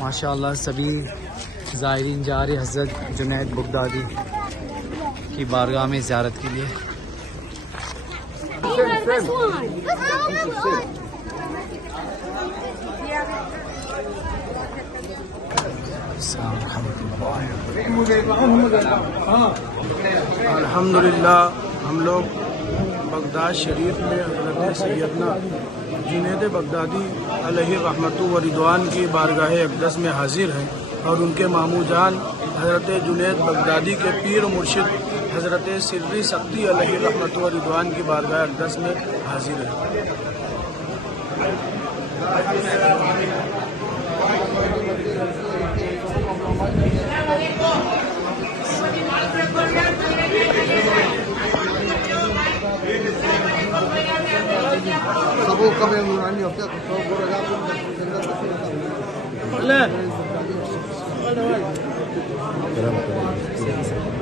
माशाअल्लाह सभी ज़ायरीन जा रहे हज़रत जुनैद बगदादी की बारगाह में ज़ियारत के लिए। अल्हम्दुलिल्लाह हम लोग बगदाद शरीफ में हज़रत सैयदना जुनैद बगदादी अलैहि रहमतु व रिदवान की बारगाह अक़दस में हाजिर हैं और उनके मामू जान हज़रत जुनैद बगदादी के पीर मुर्शिद हज़रत सिर्री सख्ती अलैहि रहमतु व रिदवान की बारगाह अक़दस में हाजिर हैं। Sabo kami ang nurani of that. So,